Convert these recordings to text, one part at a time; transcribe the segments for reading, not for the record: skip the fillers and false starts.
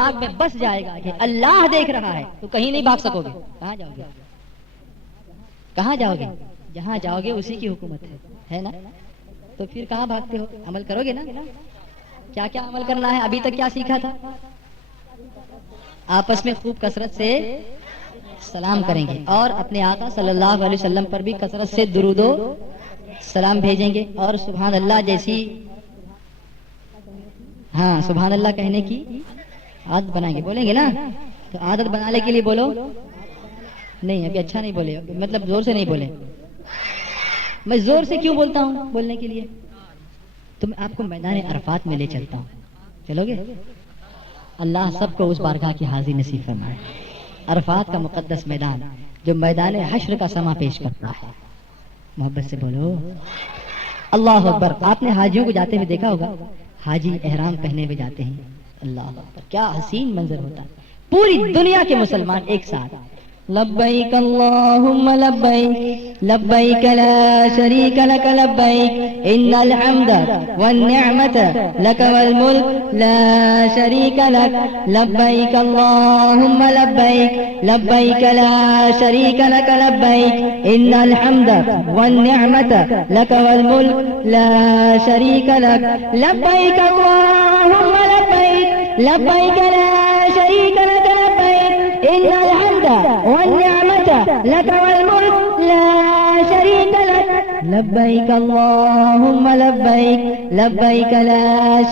آگ میں بس جائے گا کہ اللہ دیکھ رہا ہے تو کہیں نہیں بھاگ سکو گے. کہاں جاؤ گے؟ کہاں جاؤ گے؟ جہاں جاؤ گے اسی کی حکومت ہے نا. تو پھر کہاں بھاگتے ہو؟ عمل کرو گے نا. کیا کیا عمل کرنا ہے؟ ابھی تک کیا سیکھا تھا؟ آپس میں خوب کثرت سے سلام کریں گے اور اپنے آقا صلی اللہ علیہ وسلم پر بھی کثرت سے درود و سلام بھیجیں گے اور سبحان اللہ جیسی سبحان اللہ کہنے کی عادت بنائیں گے. بولیں گے نا؟ تو عادت بنانے کے لیے بولو. نہیں ابھی اچھا نہیں بولے، مطلب زور سے نہیں بولے. میں زور سے کیوں بولتا ہوں بولنے کے لیے؟ تو میں آپ کو میدان عرفات میں لے چلتا ہوں. چلو گے؟ اللہ سب کو اس بارگاہ کی حاضری نصیب فرمائے. عرفات کا مقدس میدان جو میدان حشر کا سما پیش کرتا ہے. محبت سے بولو اللہ اکبر. آپ نے حاجیوں کو جاتے ہوئے دیکھا ہوگا، حاجی احرام پہنے ہوئے جاتے ہیں. اللہ اکبر، کیا حسین منظر ہوتا ہے. پوری دنیا کے مسلمان ایک ساتھ لبیک اللہم لبیک لبیک لا شریک لک لبیک ان الحمد والنعمت لک والملک لا شریک لک لبیک اللہم لبیک لبیک لا شریک لک لبیک ان الحمد والنعمت لک والملک لا شریک لک لبیک اللہم لبیک لبیک لا شریک لک لبیک ان الحمد والنعمت لك والملك لا شريك لك لبيك اللهم لبيك لبيك لا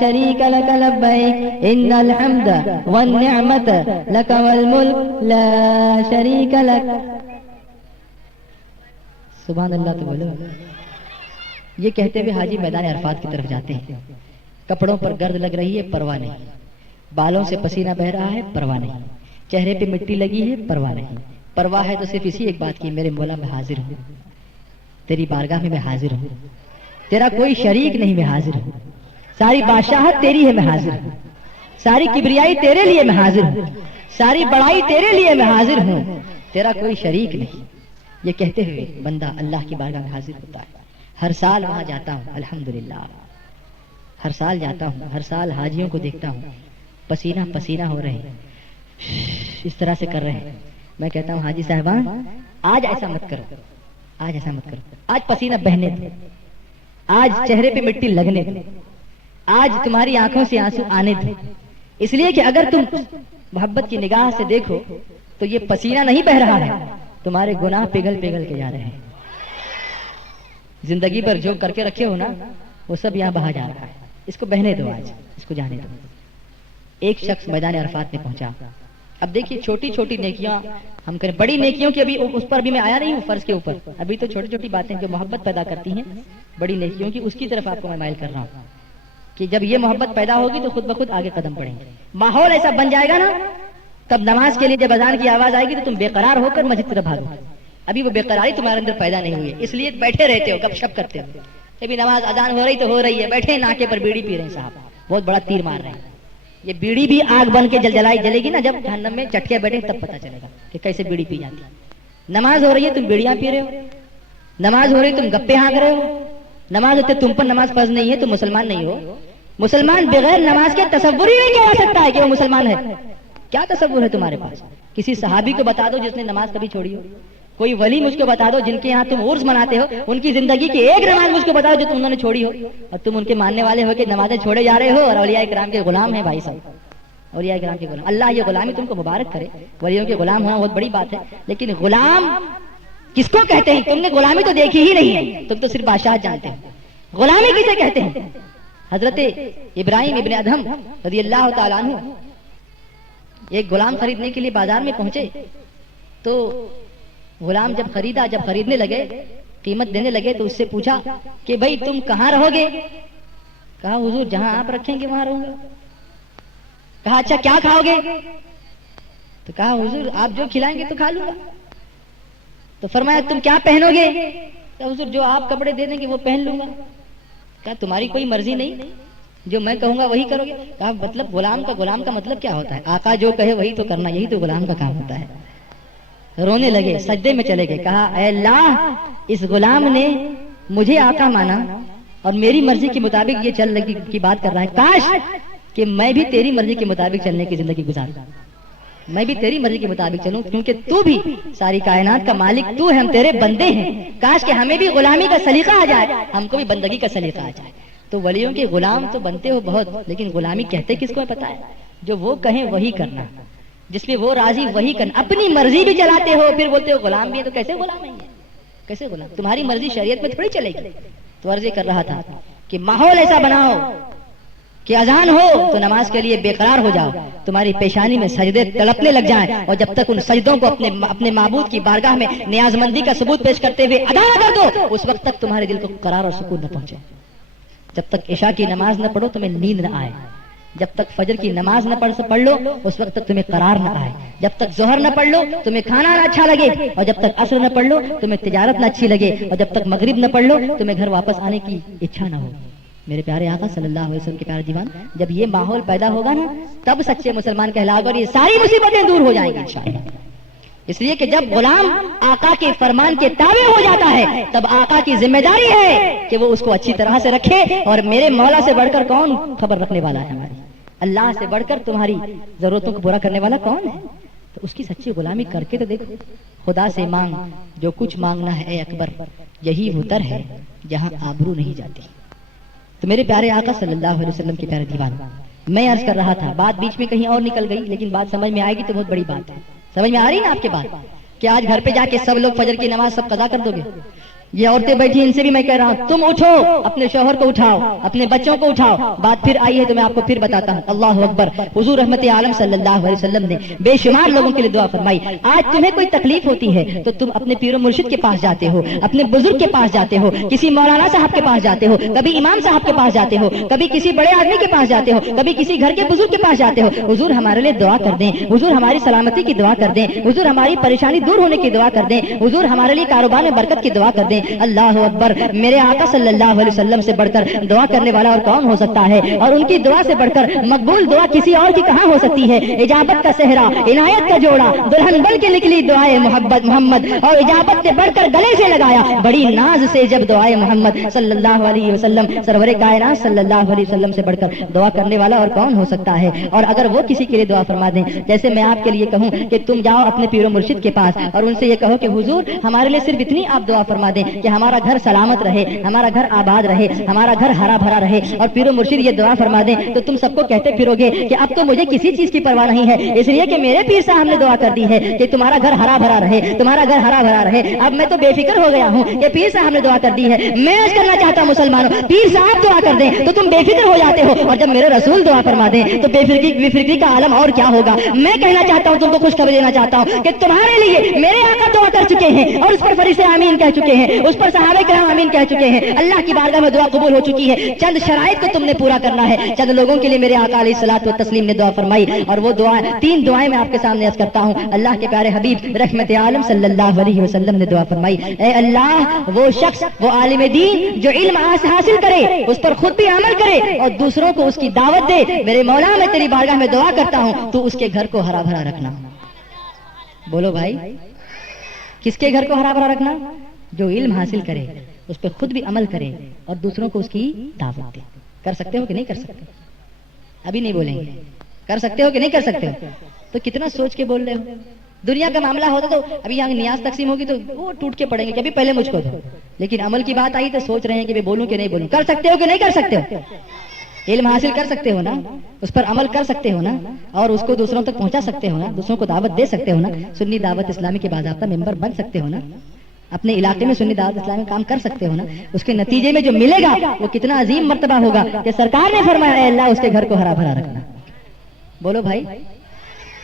شريك لك لبيك ان الحمد والنعمت لك والملك لا شريك لك. سبحان اللہ. تو بولو. یہ کہتے ہوئے حاجی میدان عرفات کی طرف جاتے ہیں. کپڑوں پر گرد لگ رہی ہے، پرواہ نہیں. بالوں سے پسینہ بہ رہا ہے، پرواہ نہیں. چہرے پہ مٹی لگی ہے، پرواہ نہیں. پرواہ ہے تو صرف اسی ایک بات کی، میرے مولا میں حاضر ہوں، تیری بارگاہ میں حاضر ہوں، تیرا کوئی شریک نہیں، میں حاضر ہوں. ساری بادشاہت تیری ہے، میں حاضر ہوں. ساری کبریائی تیرے لیے میں حاضر ہوں، ساری بڑائی تیرے لیے میں حاضر ہوں، تیرا کوئی شریک نہیں. یہ کہتے ہوئے بندہ اللہ کی بارگاہ میں حاضر ہوتا ہے. ہر سال وہاں جاتا ہوں الحمدللہ، ہر سال جاتا ہوں، ہر سال حاجیوں کو دیکھتا ہوں پسینہ پسینہ ہو رہے ہیں، اس طرح سے کر رہے ہیں. میں کہتا ہوں حاجی صاحبان آج ایسا مت کرو، آج ایسا مت کرو. آج پسینہ بہنے دے، آج چہرے پہ مٹی لگنے دے، آج تمہاری آنکھوں سے آنسو آنے دے. اس لیے کہ اگر تم محبت کی نگاہ سے دیکھو تو یہ پسینہ نہیں بہ رہا ہے، تمہارے گناہ پگھل پگھل کے جا رہے ہیں. زندگی پر جو کر کے رکھے ہو نا وہ سب یہاں بہا جا رہا ہے. اس کو بہنے دو، آج اس کو جانے دو. ایک شخص میدان عرفات میں پہنچا. اب دیکھیے چھوٹی چھوٹی نیکیاں ہم کریں، بڑی نیکیوں کی ابھی اس پر بھی میں آیا نہیں ہوں فرض کے اوپر. ابھی تو چھوٹی چھوٹی باتیں جو محبت پیدا کرتی ہیں بڑی نیکیوں کی، اس کی طرف آپ کو میں مائل کر رہا ہوں کہ جب یہ محبت پیدا ہوگی تو خود بخود آگے قدم بڑھیں گے. ماحول ایسا بن جائے گا نا، تب نماز کے لیے جب اذان کی آواز آئے گی تو تم بے قرار ہو کر مسجد طرف بھاگو. ابھی وہ بے قراری تمہارے اندر پیدا نہیں ہوئی ہے، اس لیے بیٹھے رہتے ہو، گپ شپ کرتے ہو. ابھی نماز اذان ہو رہی تو ہو رہی ہے، بیٹھے ناکے پر بیڑی پی رہے ہیں صاحب، بہت بڑا تیر مار رہے ہیں. یہ بیڑی بھی آگ بن کے جلائی جلے گی نا، جب جہنم میں چٹکے بیٹھے تب پتہ چلے گا کہ کیسے بیڑی پی جاتی ہے. نماز ہو رہی ہے تم بیڑیاں پی رہے ہو، نماز ہو رہی تم گپے ہانک رہے ہو. نماز ہوتے تم پر نماز فرض نہیں ہے، تم مسلمان نہیں ہو. مسلمان بغیر نماز کے تصور ہی نہیں کیا جا سکتا ہے کہ وہ مسلمان ہے. کیا تصور ہے تمہارے پاس؟ کسی صحابی کو بتا دو جس نے نماز کبھی چھوڑی ہو. کوئی ولی مجھ کو بتا دو جن کے یہاں تم عرس مناتے ہو، ان کی زندگی کی ایک نماز مجھ کو بتاؤ جو تم انہوں نے چھوڑی ہو. اور تم ان کے ماننے والے ہو کہ نمازیں چھوڑے جا رہے ہو اور اولیاء کرام کے غلام ہیں. بھائی صاحب اولیاء کرام کے غلام، اللہ یہ غلامی تم کو مبارک کرے. ولیوں کے غلام ہونا بہت بڑی بات ہے، لیکن غلام کس کو کہتے ہیں؟ تم نے غلامی تو دیکھی ہی نہیں ہے، تم تو صرف بادشاہ جانتے ہیں. غلامی کسے کہتے ہیں؟ حضرت ابراہیم ابن ادہم رضی اللہ تعالیٰ عنہ ایک غلام خریدنے کے لیے بازار میں پہنچے تو غلام جب خریدنے لگے، قیمت دینے لگے تو اس سے پوچھا کہ بھائی تم کہاں رہو گے؟ کہا حضور جہاں آپ رکھیں گے وہاں رہوں گا. کہا اچھا کیا کھاؤ گے؟ تو کہا حضور آپ جو کھلائیں گے تو کھا لوں گا. تو فرمایا تم کیا پہنو گے؟ کہا حضور جو آپ کپڑے دے دیں گے وہ پہن لوں گا. کہا تمہاری کوئی مرضی نہیں، جو میں کہوں گا وہی کرو گے؟ کہا مطلب غلام کا مطلب کیا ہوتا ہے؟ آقا جو کہے وہی تو کرنا، یہی تو غلام کا کام ہوتا ہے. رونے لگے، سجدے میں چلے گئے. کہا اے اللہ اس غلام نے مجھے آقا مانا اور میری مرضی کے مطابق یہ چل لگی کی بات کر رہا ہے. کاش کہ میں بھی تیری مرضی کے مطابق چلنے کی زندگی گزاروں، میں بھی تیری مرضی کے مطابق چلوں، کیونکہ تو بھی ساری کائنات کا مالک تو ہے، ہم تیرے بندے ہیں۔ کاش کہ ہمیں بھی غلامی کا سلیقہ آ جائے، ہم کو بھی بندگی کا سلیقہ آ جائے۔ تو ولیوں کے غلام تو بنتے ہو بہت، لیکن غلامی کہتے کس کو ہے پتا ہے؟ جو وہ کہیں وہی کرنا، جس پہ وہ راضی وہی کرنا۔ اپنی مرضی بھی چلاتے ہو پھر بولتے ہو غلام بھی ہے، تو کیسے غلام نہیں ہے؟ کیسے غلام؟ تمہاری مرضی شریعت میں تھوڑی چلے گی۔ تو عرض یہ کر رہا تھا کہ ماحول ایسا بناؤ کہ اذان ہو تو نماز کے لیے بے قرار ہو جاؤ، تمہاری پیشانی میں سجدے تڑپنے لگ جائیں، اور جب تک ان سجدوں کو اپنے معبود کی بارگاہ میں نیاز مندی کا ثبوت پیش کرتے ہوئے ادا نہ کر دو، اس وقت تک تمہارے دل کو قرار اور سکون نہ پہنچے۔ جب تک عشاء کی نماز نہ پڑھو تمہیں نیند نہ آئے، جب تک فجر کی نماز نہ پڑھ لو اس وقت تک تمہیں قرار نہ آئے، جب تک ظہر نہ پڑھ لو تمہیں کھانا نہ اچھا لگے، اور جب تک عصر نہ پڑھ لو تمہیں تجارت نہ اچھی لگے، اور جب تک مغرب نہ پڑھ لو تمہیں گھر واپس آنے کی اچھا نہ ہو۔ میرے پیارے آقا صلی اللہ علیہ وسلم کے پیارے دیوان، جب یہ ماحول پیدا ہوگا نا تب سچے مسلمان کہلاؤ گے اور یہ ساری مصیبتیں دور ہو جائیں گی انشاءاللہ۔ اس لیے کہ جب غلام آقا کے فرمان کے تابع ہو جاتا ہے تب آقا کی ذمہ داری ہے کہ وہ اس کو اچھی طرح سے رکھے، اور میرے مولا سے بڑھ کر کون خبر رکھنے والا ہے؟ ہماری اللہ سے بڑھ کر تمہاری ضرورتوں کو پورا کرنے والا کون ہے؟ تو اس کی سچی غلامی کر کے تو دیکھو۔ خدا سے مانگ جو کچھ مانگنا ہے اے اکبر، یہی وہ در ہے جہاں آبرو نہیں جاتی۔ تو میرے پیارے آقا صلی اللہ علیہ وسلم کے پیارے دیوان، میں عرض کر رہا تھا، بات بیچ میں کہیں اور نکل گئی، لیکن بات سمجھ میں آئے گی تو بہت بڑی بات ہے۔ سمجھ میں آ رہی نا آپ کے بات کہ آج گھر پہ جا کے سب لوگ فجر کی نماز سب قضا کر دو گے؟ یہ عورتیں بیٹھی ان سے بھی میں کہہ رہا ہوں، تم اٹھو، اپنے شوہر کو اٹھاؤ، اپنے بچوں کو اٹھاؤ۔ بات پھر آئی ہے تو میں آپ کو پھر بتاتا ہوں۔ اللہ اکبر۔ حضور رحمت عالم صلی اللہ علیہ وسلم نے بے شمار لوگوں کے لیے دعا فرمائی۔ آج تمہیں کوئی تکلیف ہوتی ہے تو تم اپنے پیر و مرشد کے پاس جاتے ہو، اپنے بزرگ کے پاس جاتے ہو، کسی مولانا صاحب کے پاس جاتے ہو، کبھی امام صاحب کے پاس جاتے ہو، کبھی کسی بڑے آدمی کے پاس جاتے ہو، کبھی کسی گھر کے بزرگ کے پاس جاتے ہو۔ حضور ہمارے لیے دعا کر دیں، حضور ہماری سلامتی کی دعا کر دیں، حضور ہماری پریشانی دور ہونے کی دعا کر دیں، حضور ہمارے لیے کاروبار میں برکت کی دعا کر دیں۔ اللہ اکبر۔ میرے آقا صلی اللہ علیہ وسلم سے بڑھ کر دعا کرنے والا اور کون ہو سکتا ہے؟ اور ان کی دعا سے بڑھ کر مقبول دعا کسی اور کی کہاں ہو سکتی ہے؟ اجابت کا صحرا، عنایت کا جوڑا، دلہن بن کے نکلی دعائے محبت محمد، اور اجابت سے بڑھ کر گلے سے لگایا بڑی ناز سے جب دعائے محمد صلی اللہ علیہ وسلم، سرور کائنات صلی اللہ علیہ وسلم سے بڑھ کر دعا کرنے والا اور کون ہو سکتا ہے؟ اور اگر وہ کسی کے لیے دعا فرما دیں، جیسے میں آپ کے لیے کہوں کہ تم جاؤ اپنے پیر و مرشد کے پاس اور ان سے یہ کہو کہ حضور ہمارے لیے صرف اتنی آپ دعا فرما دیں کہ ہمارا گھر سلامت رہے، ہمارا گھر آباد رہے، ہمارا گھر ہرا بھرا رہے، اور پیر و مرشد یہ دعا فرما دیں تو تم سب کو کہتے پھرو گے کہ اب تو مجھے کسی چیز کی پرواہ نہیں ہے، اس لیے کہ میرے پیر صاحب نے دعا کر دی ہے کہ تمہارا گھر ہرا بھرا رہے، تمہارا گھر ہرا بھرا رہے۔ اب میں تو بے فکر ہو گیا ہوں کہ پیر صاحب نے دعا کر دی ہے۔ میں عرض کرنا چاہتا ہوں مسلمانوں، پیر صاحب دعا کر دیں تو تم بے فکر ہو جاتے ہو، اور جب میرے رسول دعا فرما دیں تو بے فکری کا عالم اور کیا ہوگا۔ میں کہنا چاہتا ہوں، تم کو خوشخبری دینا چاہتا ہوں کہ تمہارے لیے میرے آقا دعا کر چکے ہیں، اور اس پر فرشتے آمین کہہ چکے ہیں، اس پر صحابہ کرام آمین کہہ چکے ہیں، اللہ کی بارگاہ میں دعا قبول ہو چکی ہے۔ چند شرائط کو تم نے پورا کرنا ہے۔ چند لوگوں کے لیے میرے آقا علیہ الصلوۃ والتسلیم نے دعا فرمائی، اور وہ دعا 3 دعائیں میں آپ کے سامنے عرض کرتا ہوں۔ اللہ کے پیارے حبیب رحمت عالم صلی اللہ علیہ وسلم نے دعا فرمائی، اے اللہ وہ شخص، وہ عالم دین جو علم حاصل کرے، اس پر خود بھی عمل کرے اور دوسروں کو اس کی دعوت دے، میرے مولا میں تیری بارگاہ میں دعا کرتا ہوں تو اس کے گھر کو ہرا بھرا رکھنا۔ بولو بھائی، کس کے گھر کو ہرا بھرا رکھنا؟ جو علم حاصل کرے، اس پہ خود بھی عمل کرے اور دوسروں کو اس کی دعوت دے۔ کر سکتے ہو کہ نہیں کر سکتے؟ ابھی نہیں بولیں گے، کر سکتے ہو کہ نہیں کر سکتے ہو؟ تو کتنا سوچ کے بول رہے ہو؟ دنیا کا معاملہ ہوتا تو ابھی یہاں نیاز تقسیم ہوگی تو وہ ٹوٹ کے پڑیں گے کہ ابھی پہلے مجھ کو دو، لیکن عمل کی بات آئی تو سوچ رہے ہیں کہ میں بولوں کہ نہیں بولوں۔ کر سکتے ہو کہ نہیں کر سکتے ہو؟ علم حاصل کر سکتے ہو نا، اس پر عمل کر سکتے ہو نا، اور اس کو دوسروں تک پہنچا سکتے ہو نا، دوسروں کو دعوت دے سکتے ہو نا، سنی دعوت اسلامی کے باضابطہ ممبر بن سکتے ہو نا، اپنے علاقے میں سنی دعوت اسلامی کام کر سکتے ہو نا۔ اس کے نتیجے میں جو ملے گا وہ کتنا عظیم مرتبہ ہوگا کہ سرکار نے فرمایا اے اللہ اس کے گھر کو ہرا بھرا رکھنا۔ بولو بھائی،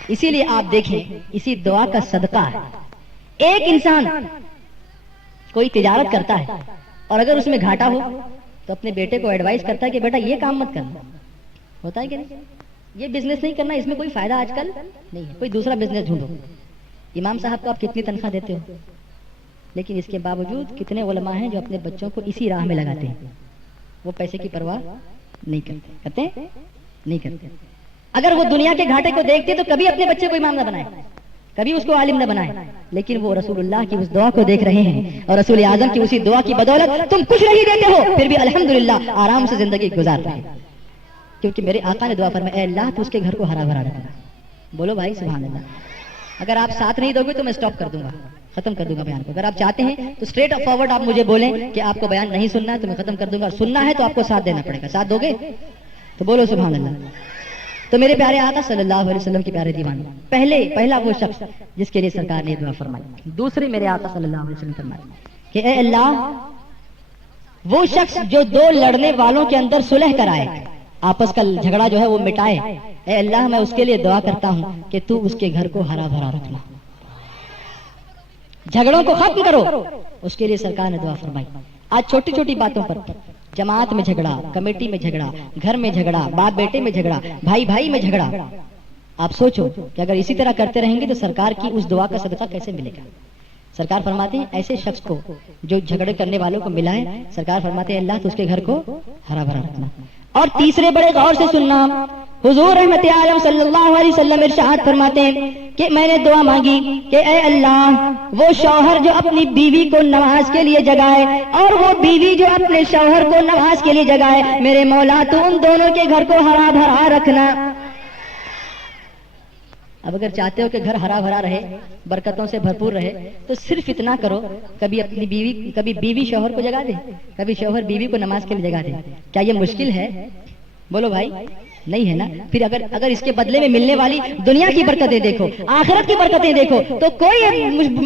اسی لیے آپ دیکھیں اسی دعا کا صدقہ ہے۔ ایک انسان کوئی تجارت کرتا ہے اور اگر اس میں گھاٹا ہو تو اپنے بیٹے کو ایڈوائز کرتا ہے کہ بیٹا یہ کام مت کرنا، ہوتا ہے کہ نہیں؟ یہ بزنس نہیں کرنا، اس میں کوئی فائدہ آج کل نہیں ہے، کوئی دوسرا بزنس ڈھونڈو۔ امام صاحب کو آپ کتنی تنخواہ دیتے ہو، لیکن اس کے باوجود کتنے علماء ہیں جو اپنے بچوں کو اسی راہ میں لگاتے ہیں، وہ پیسے کی پرواہ نہیں کرتے، کرتے نہیں کرتے۔ اگر وہ دنیا کے گھاٹے کو دیکھتے تو کبھی اپنے بچے کو امام نہ بنائے، کبھی اس کو عالم نہ بنائے، لیکن وہ رسول اللہ کی اس دعا کو دیکھ رہے ہیں اور رسول اعظم کی اسی دعا کی بدولت تم کچھ نہیں دیتے ہو پھر بھی الحمدللہ آرام سے زندگی گزار رہے ہیں۔ کیونکہ میرے آقا نے دعا فرمائی اے اللہ تو اس کے گھر کو ہرا بھرا رکھنا. بولو بھائی سبحان اللہ. اگر آپ ساتھ نہیں دو گے تو میں سٹاپ کر دوں گا, ختم کر دوں گا بیان کو. اگر آپ چاہتے ہیں تو اسٹریٹ فارورڈ آپ مجھے بولیں کہ آپ کو بیان نہیں سننا ہے تو میں ختم کر دوں گا, سننا ہے تو آپ کو ساتھ دینا پڑے گا. ساتھ دو گے تو بولو سبحان اللہ. تو میرے پیارے آقا صلی اللہ علیہ وسلم کے پیارے دیوانے, پہلا وہ شخص جس کے لیے سرکار نے دعا فرمائی. دوسری میرے آقا صلی اللہ علیہ وسلم فرمائی کہ اے اللہ وہ شخص جو دو لڑنے والوں کے اندر صلح کرائے, آپس کا جھگڑا جو ہے وہ مٹائے, اے اللہ میں اس کے لیے دعا کرتا ہوں کہ تو اس کے گھر کو ہرا بھرا رکھنا, جھگڑوں کو ختم کرو. اس کے لیے سرکار نے دعا فرمائی. آج چھوٹی چھوٹی باتوں پر جماعت میں جھگڑا, کمیٹی میں جھگڑا, گھر میں جھگڑا, باپ بیٹے میں جھگڑا, بھائی بھائی میں جھگڑا. آپ سوچو کہ اگر اسی طرح کرتے رہیں گے تو سرکار کی اس دعا کا صدقہ کیسے ملے گا. سرکار فرماتے ہیں ایسے شخص کو جو جھگڑے کرنے والوں کو ملا ہے, سرکار فرماتے ہیں اللہ تو اس کے گھر کو ہرا بھرا رکھنا. اور تیسرے بڑے غور سے سننا, حضور رحمت عالم صلی اللہ علیہ وسلم ارشاد فرماتے ہیں کہ میں نے دعا مانگی کہ اے اللہ وہ شوہر جو اپنی بیوی کو نماز کے لیے جگائے اور وہ بیوی جو اپنے شوہر کو نماز کے لیے جگائے, میرے مولا تو ان دونوں کے گھر کو ہرا بھرا رکھنا. اب اگر چاہتے ہو کہ گھر ہرا بھرا رہے, برکتوں سے بھرپور رہے, تو صرف اتنا کرو, کبھی بیوی شوہر کو جگا دے, کبھی شوہر بیوی کو نماز کے لیے جگا دے. کیا یہ مشکل ہے؟ بولو بھائی نہیں ہے نا. پھر اگر اس کے بدلے میں ملنے والی دنیا کی برکتیں دیکھو, آخرت کی برکتیں دیکھو, تو کوئی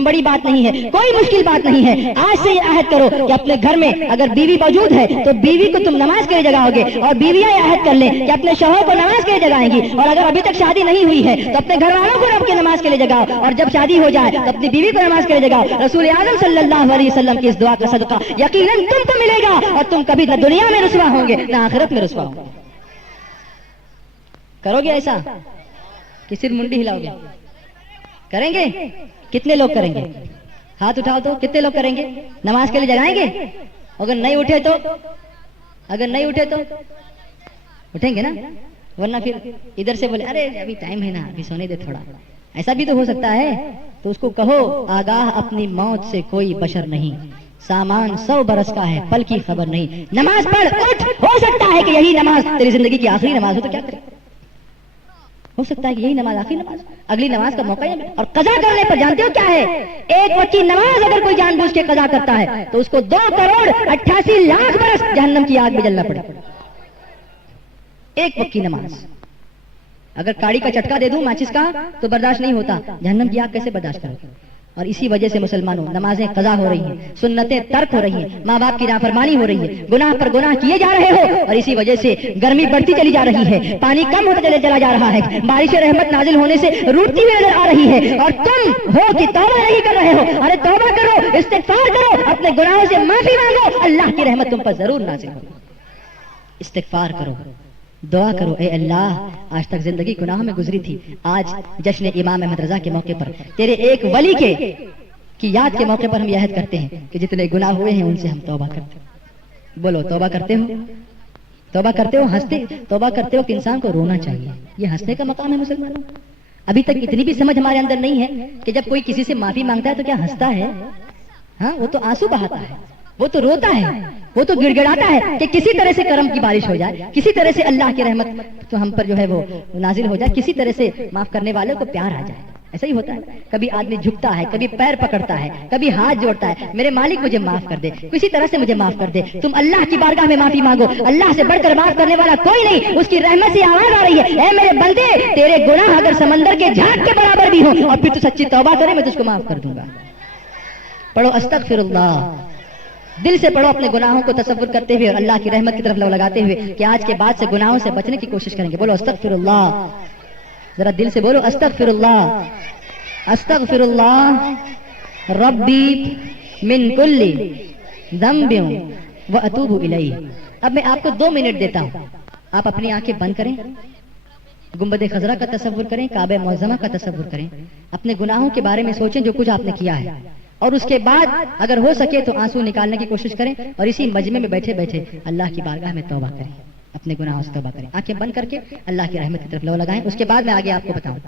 بڑی بات نہیں ہے, کوئی مشکل بات نہیں ہے. آج سے یہ عہد کرو کہ اپنے گھر میں اگر بیوی موجود ہے تو بیوی کو تم نماز کے لیے جگاؤ گے, اور بیویاں یہ عہد کر لیں کہ اپنے شوہر کو نماز کے لیے جگائیں گی. اور اگر ابھی تک شادی نہیں ہوئی ہے تو اپنے گھر والوں کو رب کے نماز کے لیے جگاؤ, اور جب شادی ہو جائے تو اپنی بیوی کو نماز کے لیے جگاؤ. رسول اعظم صلی اللہ علیہ وسلم کی اس دعا کا صدقہ یقیناً تم کو ملے گا, اور تم کبھی نہ دنیا میں رسوا ہوں گے نہ آخرت میں رسوا ہوں گے. کرو گے ایسا کہ صرف منڈی ہلاؤ گے؟ کریں گے؟ کتنے لوگ کریں گے؟ ہاتھ اٹھاؤ تو کتنے لوگ کریں گے؟ نماز کے لیے جگائیں گے؟ اگر نہیں اٹھے تو اٹھیں گے نا, ورنہ پھر ادھر سے بولے ارے ابھی ٹائم ہے نا, ابھی سونے دے تھوڑا. ایسا بھی تو ہو سکتا ہے. تو اس کو کہو آگاہ اپنی موت سے کوئی بشر نہیں, سامان 100 برس کا ہے پل کی خبر نہیں. نماز پڑھ اٹھ, ہو سکتا ہے کہ یہی نماز تیری زندگی کی آخری نماز ہو تو کیا کرے, ہو سکتا ہے کہ یہی نماز آخری نماز, اگلی نماز کا موقع ہے. اور قضا کرنے پر جانتے ہو کیا ہے؟ ایک وقت کی نماز اگر کوئی جان بوجھ کے قضا کرتا ہے تو اس کو 2,88,00,000 برس جہنم کی آگ میں جلنا پڑے. ایک وقت کی نماز اگر کاڑی کا چٹکا دے دوں ماچس کا تو برداشت نہیں ہوتا, جہنم کی آگ کیسے برداشت کرو گے؟ اور اسی وجہ سے مسلمانوں نمازیں قضا ہو رہی ہیں, سنتیں ترک ہو رہی ہیں, ماں باپ کی نافرمانی ہو رہی ہے, گناہ پر گناہ کیے جا رہے ہو, اور اسی وجہ سے گرمی بڑھتی چلی جا رہی ہے, پانی کم ہوتا چلا جا رہا ہے, بارش رحمت نازل ہونے سے روٹتی ہوئی نظر آ رہی ہے, اور تم ہو کہ توبہ نہیں کر رہے ہو. ارے توبہ کرو, استغفار کرو, اپنے گناہوں سے معافی مانگو, اللہ کی رحمت تم پر ضرور نازل ہوگی. استغفار کرو, دعا کرو اے اللہ آج تک زندگی گناہوں میں گزری تھی, آج جشن امام احمد رضا کے موقع پر تیرے ایک ولی کی یاد کے موقع پر ہم یہ عہد کرتے ہیں کہ جتنے گناہ ہوئے ہیں ان سے ہم توبہ کرتے ہیں. بولو توبہ کرتے ہو؟ توبہ کرتے ہو؟ ہنستے توبہ کرتے ہو کہ انسان کو رونا چاہیے, یہ ہنسنے کا مقام ہے مسلمانوں. ابھی تک اتنی بھی سمجھ ہمارے اندر نہیں ہے کہ جب کوئی کسی سے معافی مانگتا ہے تو کیا ہنستا ہے؟ ہاں, وہ تو آنسو بہاتا ہے, وہ تو روتا ہے, وہ تو گڑ گڑاتا ہے کہ کسی طرح سے کرم کی بارش ہو جائے, کسی طرح سے اللہ کی رحمت تو ہم پر جو ہے وہ نازل ہو جائے, کسی طرح سے معاف کرنے والوں کو پیار آ جائے. ایسا ہی ہوتا ہے, کبھی آدمی جھکتا ہے, کبھی پیر پکڑتا ہے, کبھی ہاتھ جوڑتا ہے, میرے مالک مجھے معاف کر دے, کسی طرح سے مجھے معاف کر دے. تم اللہ کی بارگاہ میں معافی مانگو, اللہ سے بڑھ کر معاف کرنے والا کوئی نہیں, اس کی رحمت سے آواز آ رہی ہے اے میرے بندے تیرے گناہ اگر سمندر کے جھاگ کے برابر بھی ہوں اور پھر تو سچی توبہ کرے میں تجھ کو معاف کر دوں گا. پڑھو استغفر اللہ, دل سے پڑھو اپنے گناہوں کو تصور کرتے ہوئے اور اللہ کی رحمت کی طرف لو لگاتے ہوئے کہ آج کے بعد سے گناہوں سے بچنے کی کوشش کریں گے. بولو استغفر اللہ, ذرا دل سے بولو استغفر اللہ, استغفر اللہ ربی من کل ذنب واتوب الیہ. اب میں آپ کو 2 منٹ دیتا ہوں, آپ اپنی آنکھیں بند کریں, گنبد خضرا کا تصور کریں, کعبہ معظمہ کا تصور کریں, اپنے گناہوں کے بارے میں سوچیں جو کچھ آپ نے کیا ہے, اور اس کے بعد اگر ہو سکے تو آنسو نکالنے کی کوشش کریں, اور اسی مجمع میں بیٹھے بیٹھے اللہ کی بارگاہ میں توبہ کریں, اپنے گناہوں سے توبہ کریں, آنکھیں بند کر کے اللہ کی رحمت کی طرف لو لگائیں. اس کے بعد میں آگے آپ کو بتاؤں.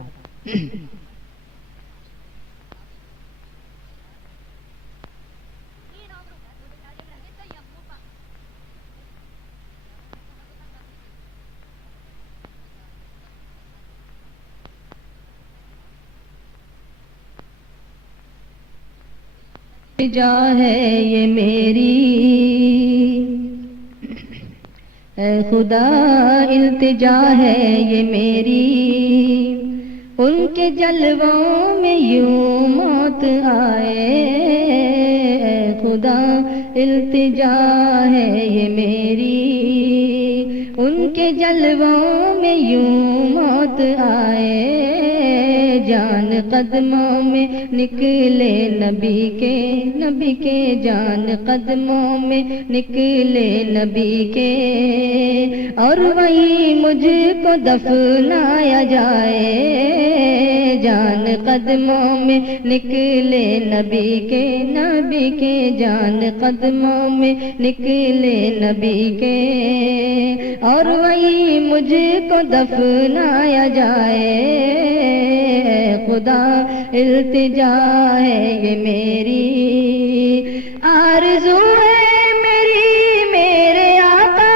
جا ہے یہ میری، اے خدا التجا ہے یہ میری، ان کے جلووں میں یوں موت آئے، اے خدا التجا ہے یہ میری، ان کے جلووں میں یوں موت آئے، جان قدموں میں نکلے نبی کے جان قدموں میں نکلے نبی کے، اور وہی مجھ کو دفنایا جائے، جان قدموں میں نکلے نبی کے جان قدموں میں نکلے نبی کے، اور وہی مجھ کو دفنایا جائے، خدا التجا ہے یہ میری، آرزو ہے میری میرے آقا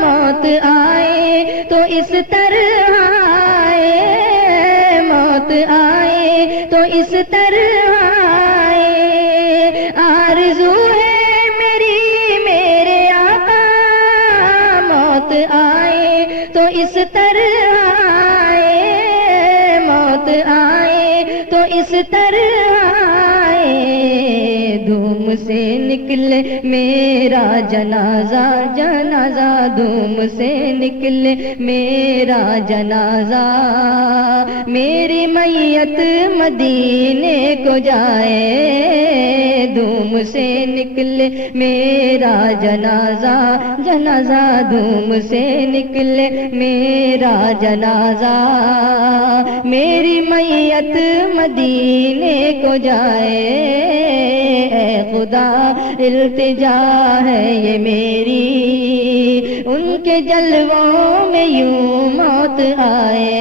موت آئے تو اس طرح آئے، موت آئے تو اس طرح آئے، آرزو ہے میری میرے آقا موت آئے تو اس طرح آئے، موت آئے تو اس طرح آئے، دھوم سے نکلے میرا جنازہ، جنازہ دھوم سے نکلے میرا جنازہ، میری میت مدینے کو جائے، دھوم سے نکلے میرا جنازہ، جنازہ دھوم سے نکلے میرا جنازہ، میری میت مدینے کو جائے، اے خدا التجا ہے یہ میری، ان کے جلووں میں یوں موت آئے،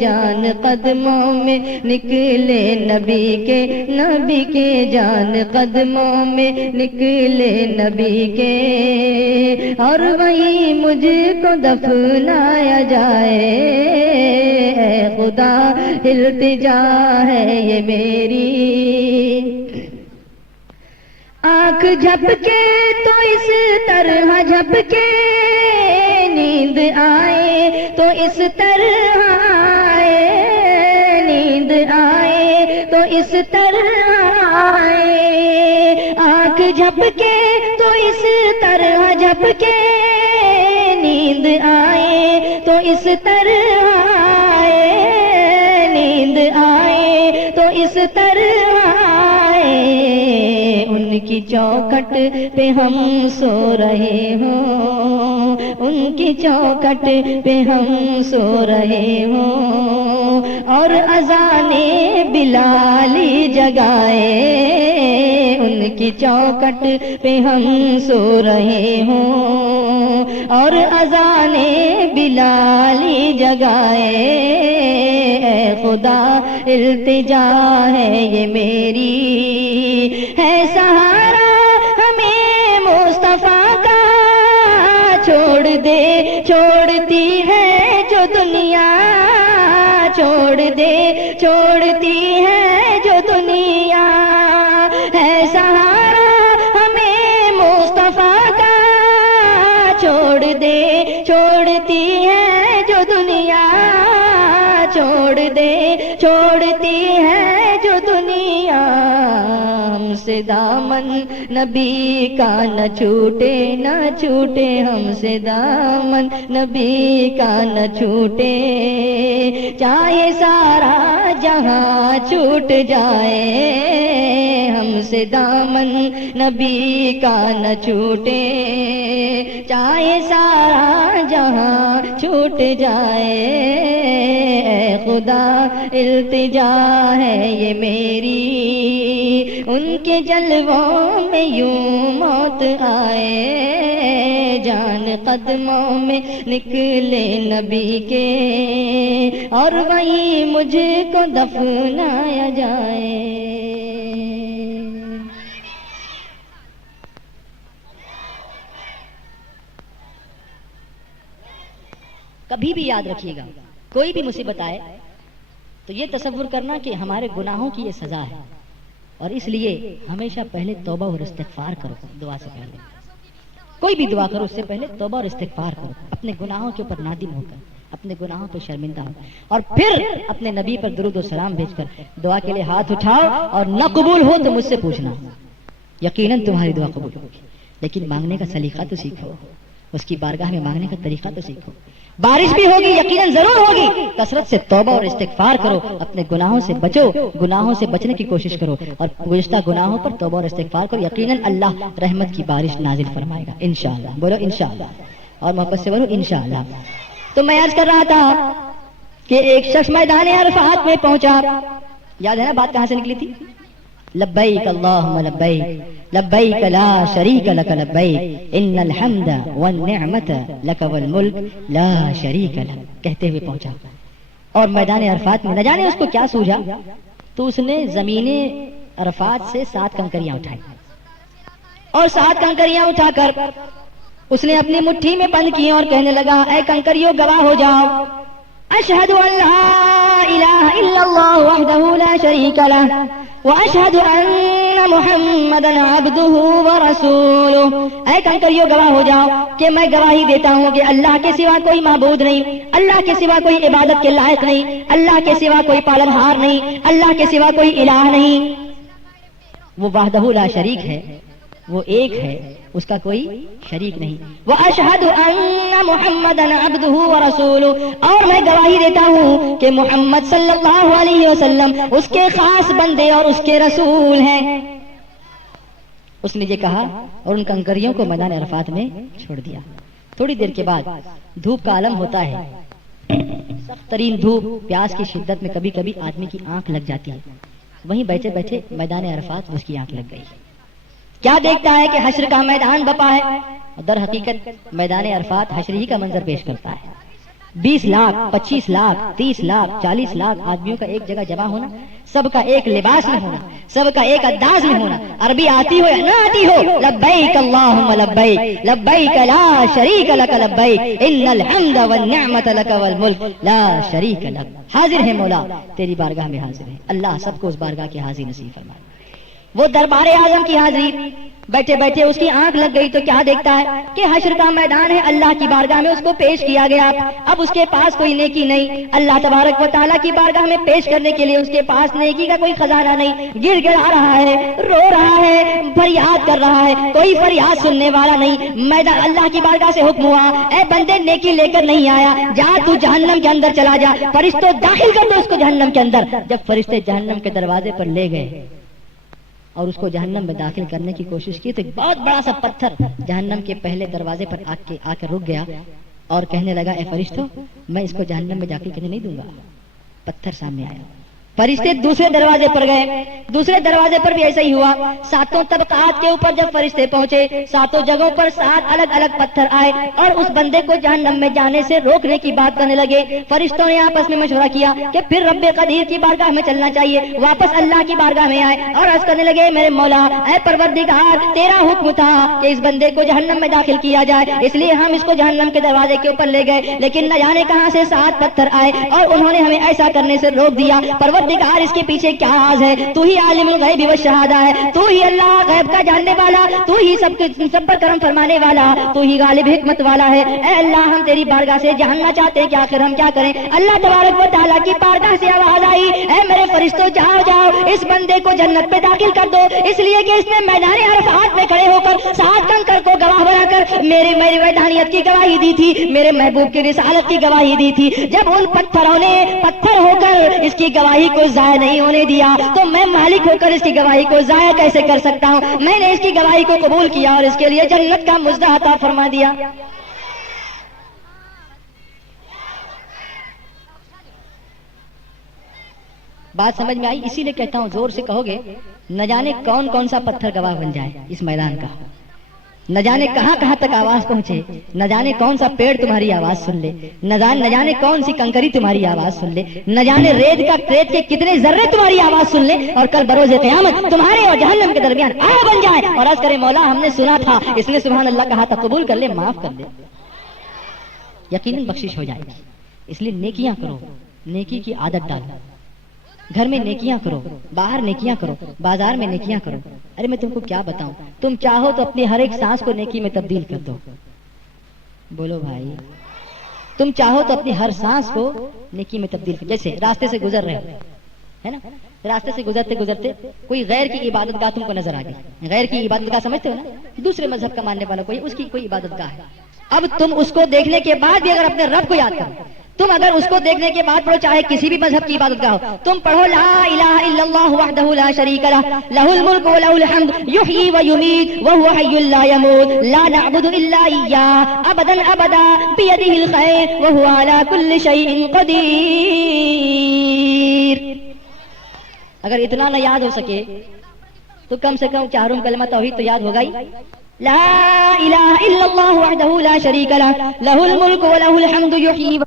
جان قدموں میں نکلے نبی کے جان قدموں میں نکلے نبی کے، اور وہی مجھ کو دفنایا جائے، اے خدا التجا ہے یہ میری، آنکھ جھپکے تو اس طرح جھپکے، نیند آئے تو اس طرح آئے، نیند آئے تو اس طرح آئے، آنکھ جھپکے تو اس طرح جھپکے، نیند آئے تو اس طرح آئے، نیند آئے تو اس طرح آئے، ان کی چوکھٹ پہ ہم سو رہے ہوں، ان کی چوکھٹ پہ ہم سو رہے ہوں، اور اذان بلالی جگائے، ان کی چوکھٹ پہ ہم سو رہے ہوں، اور اذان بلالی جگائے، اے خدا التجا ہے یہ میری، ہے سہارا ہمیں مصطفیٰ کا، چھوڑتی ہے جو دنیا، چھوڑتی ہے جو دنیا، ہے سہارا ہمیں مصطفیٰ کا، چھوڑتی ہے جو دنیا، چھوڑتی ہے جو دنیا، ہم سے دامن نبی کا نہ چھوٹے، نہ چھوٹے، ہم سے دامن نبی کا نہ چھوٹے، چاہے سارا جہاں چھوٹ جائے، ہم سے دامن نبی کا نہ چھوٹے، چاہے سارا جہاں چھوٹ جائے، اے خدا التجا ہے یہ میری، ان کے جلووں میں یوں موت آئے، جان قدموں میں نکلے نبی کے، اور وہیں مجھ کو دفنایا جائے۔ کبھی بھی یاد رکھیے گا، کوئی بھی مصیبت آئے تو یہ تصور کرنا کہ ہمارے گناہوں کی یہ سزا ہے، اور اس لیے ہمیشہ پہلے توبہ اور استغفار کرو دعا سے پہلے. کوئی بھی دعا کرو اس سے پہلے توبہ اور استغفار کرو, اپنے گناہوں کے اوپر نادم ہو کر, اپنے گناہوں پر شرمندہ ہو, اور پھر اپنے نبی پر درود و سلام بھیج کر دعا کے لیے ہاتھ اٹھاؤ, اور نہ قبول ہو تو مجھ سے پوچھنا, یقیناً تمہاری دعا قبول ہوگی. لیکن مانگنے کا سلیقہ تو سیکھو, اس کی بارگاہ میں مانگنے کا طریقہ تو سیکھو. بارش بھی ہوگی, یقیناً ضرور ہوگی, کثرت سے توبہ اور استغفار کرو, اپنے گناہوں سے بچو, گناہوں سے بچنے کی کوشش کرو, اور گزشتہ گناہوں پر توبہ اور استغفار کرو, یقیناً اللہ رحمت کی بارش نازل فرمائے گا انشاءاللہ. بولو انشاءاللہ, اور محبت سے بولو انشاءاللہ. تو میں عرض کر رہا تھا کہ ایک شخص میدان عرفات میں پہنچا. یاد ہے نا بات کہاں سے نکلی تھی؟ لبیک اللہم لبیک لبیک لا شریک لک لبیک ان الحمد والنعمت لک والملک لا شریک لک کہتے ہوئے پہنچا. اور میدان عرفات میں نہ جانے اس کو کیا سوجا, تو اس نے زمین عرفات سے 7 کنکریاں اٹھائی, اور 7 کنکریاں اٹھا کر اس نے اپنی مٹھی میں بند کی اور کہنے لگا, اے کنکریوں گواہ ہو جاؤ, اشہد ان لا الہ الا اللہ وحدہ لا شریک لہ واشہد ان محمدا عبدہ ورسولہ. اے کنکریوں گواہ ہو جاؤ کہ میں گواہی دیتا ہوں کہ اللہ کے سوا کوئی معبود نہیں, اللہ کے سوا کوئی عبادت کے لائق نہیں, اللہ کے سوا کوئی پالنہار نہیں, اللہ کے سوا کوئی الہ نہیں. وہ وحدہ لا شریک ہے, وہ ایک ہے, اس کا کوئی شریک نہیں. واشہد ان محمدا عبدہ ورسولہ, اور میں گواہی دیتا ہوں کہ محمد صلی اللہ علیہ وسلم اس کے خاص بندے اور اس کے رسول ہیں. اس نے یہ کہا اور ان کنکریوں کو میدان عرفات میں چھوڑ دیا. تھوڑی دیر کے بعد دھوپ کا عالم ہوتا ہے, سخت ترین دھوپ, پیاس کی شدت میں کبھی کبھی آدمی کی آنکھ لگ جاتی ہے. وہیں بیٹھے بیٹھے میدان عرفات اس کی آنکھ لگ گئی. کیا دیکھتا ہے کہ حشر کا میدان بپا ہے, اور در حقیقت میدان عرفات حشر ہی کا منظر پیش کرتا ہے. 20 لاکھ 25 لاکھ 30 لاکھ 40 لاکھ آدمیوں کا ایک جگہ جمع ہونا, سب کا ایک لباس میں ہونا, سب کا ایک انداز میں ہونا, عربی آتی ہو یا نہ آتی ہو, لبیک اللہم لبیک لبیک لا شریک لک لبیک ان الحمد والنعمت لک والملک لا شریک لک. حاضر ہے مولا, تیری بارگاہ میں حاضر ہے. اللہ سب کو اس بارگاہ کی حاضری نصیب فرمائے. وہ دربار اعظم کی حاضری, بیٹھے بیٹھے اس کی آنکھ لگ گئی تو کیا دیکھتا ہے کہ حشر کا میدان ہے, اللہ کی بارگاہ میں اس کو پیش کیا گیا. اب اس کے پاس کوئی نیکی نہیں, اللہ تبارک و تعالیٰ کی بارگاہ میں پیش کرنے کے لیے اس کے پاس نیکی کا کوئی خزانہ نہیں. گر گڑا رہا ہے, رو رہا ہے, فریاد کر رہا ہے, کوئی فریاد سننے والا نہیں. میدان اللہ کی بارگاہ سے حکم ہوا, اے بندے نیکی لے کر نہیں آیا, جا تو جہنم کے اندر چلا جا, فرشتوں داخل کر دو اس کو جہنم کے اندر. جب فرشتے جہنم کے دروازے پر لے گئے اور اس کو جہنم میں داخل کرنے کی کوشش کی, تو ایک بہت بڑا سا پتھر جہنم کے پہلے دروازے پر آ کر رک گیا اور کہنے لگا, اے فرشتوں میں اس کو جہنم میں داخل کرنے نہیں دوں گا. پتھر سامنے آیا, فرشتے دوسرے دروازے پر گئے, دوسرے دروازے پر بھی ایسا ہی ہوا. 7 طبقات کے اوپر جب فرشتے پہنچے, 7 جگہوں پر 7 الگ الگ پتھر آئے اور اس بندے کو جہنم میں جانے سے روکنے کی بات کرنے لگے. فرشتوں نے آپس میں مشورہ کیا کہ پھر رب قدیر کی بارگاہ میں چلنا چاہیے. واپس اللہ کی بارگاہ میں آئے اور عرض کرنے لگے, میرے مولا اے پروردگار, تیرا حکم تھا کہ اس بندے کو جہنم میں داخل کیا جائے, اس لیے ہم اس کو جہنم کے دروازے کے اوپر لے گئے, لیکن نہ جانے کہاں سے 7 پتھر آئے اور انہوں نے ہمیں ایسا کرنے سے روک دیا. پروردگار اس کے پیچھے کیا راز ہے؟ تو ہی عالم الغیب والشہادہ ہے, تو ہی اللہ غیب کا جاننے والا, تو ہی سب پر کرم فرمانے والا, تو ہی غالب حکمت والا ہے. اے اللہ, ہم تیری بارگاہ سے جاننا چاہتے ہیں کہ آخر ہم کیا کریں. اللہ تبارک و تعالیٰ کی بارگاہ سے آواز آئی, اے میرے فرشتوں جاؤ جاؤ, اس بندے کو جنت میں داخل کر دو, اس لیے کہ اس نے میدان عرفات میں کھڑے ہو کر 7 کنکر کو گواہ بنا کر میری وحدانیت کی گواہی دی تھی, میرے محبوب کی رسالت کی گواہی دی تھی. جب ان پتھروں نے پتھر ہو کر اس کی گواہی کو ضائع نہیں ہونے دیا, تو میں مالک ہو کر اس کی گواہی کو ضائع کیسے کر سکتا ہوں؟ میں نے اس کی گواہی کو قبول کیا اور اس کے لیے جنت کا مزدہ عطا فرما دیا. بات سمجھ میں آئی؟ اسی لیے کہتا ہوں, زور سے کہو گے نہ جانے کون کون سا پتھر گواہ بن جائے اس میدان کا, نہ جانے کہاں کہاں تک آواز پہنچے, نہ جانے کون سا پیڑ تمہاری آواز سن لے, نہ جانے کون سی کنکری تمہاری آواز سن لے, نہ جانے ریت کے کتنے ذرے تمہاری آواز سن لے, اور کل بروز قیامت تمہارے اور جہنم کے درمیان آیا بن جائے اور عرض کرے, مولا ہم نے سنا تھا, اس نے سبحان اللہ کہا تھا, قبول کر لے, معاف کر دے. یقیناً بخشش ہو جائے گی. اس لیے نیکیاں کرو, نیکی کی عادت ڈالو. گھر میں نیکیاں کرو، باہر نیکیاں کرو، بازار میں نیکیاں کرو. ارے میں تم کو کیا بتاؤں، تم چاہو تو اپنی ہر ایک سانس کو نیکی میں تبدیل کر دو. بولو بھائی، تم چاہو تو اپنی ہر سانس کو نیکی میں تبدیل کر. جیسے راستے سے گزر رہے ہو، ہے نا، راستے سے گزرتے گزرتے کوئی غیر کی عبادت گاہ تم کو نظر آ گئی. غیر کی عبادت گاہ سمجھتے ہو نا، دوسرے مذہب کا ماننے والا کوئی، اس کی کوئی عبادت گاہ ہے. اب تم اس کو دیکھنے کے بعد بھی اگر اپنے رب کو یاد کرو، تم اگر اس کو دیکھنے کے بعد پڑھو، چاہے کسی بھی مذہب کی عبادت گاہ ہو، تم پڑھو لا الہ الا اللہ وحدہ لا شریک لہ لہ الملک ولہ الحمد یحیی ویمیت وہو حی لا یموت لا نعبد الا ایاہ ابدا ابدا بیدہ الخیر وہو علی کل شیء قدیر. اگر اتنا نہ یاد ہو سکے تو کم سے کم چاروں کلمہ توحید تو یاد ہوگا ہی. لا الہ الا اللہ وحدہ لا شریک لہ لہ الملک ولہ الحمد یحیی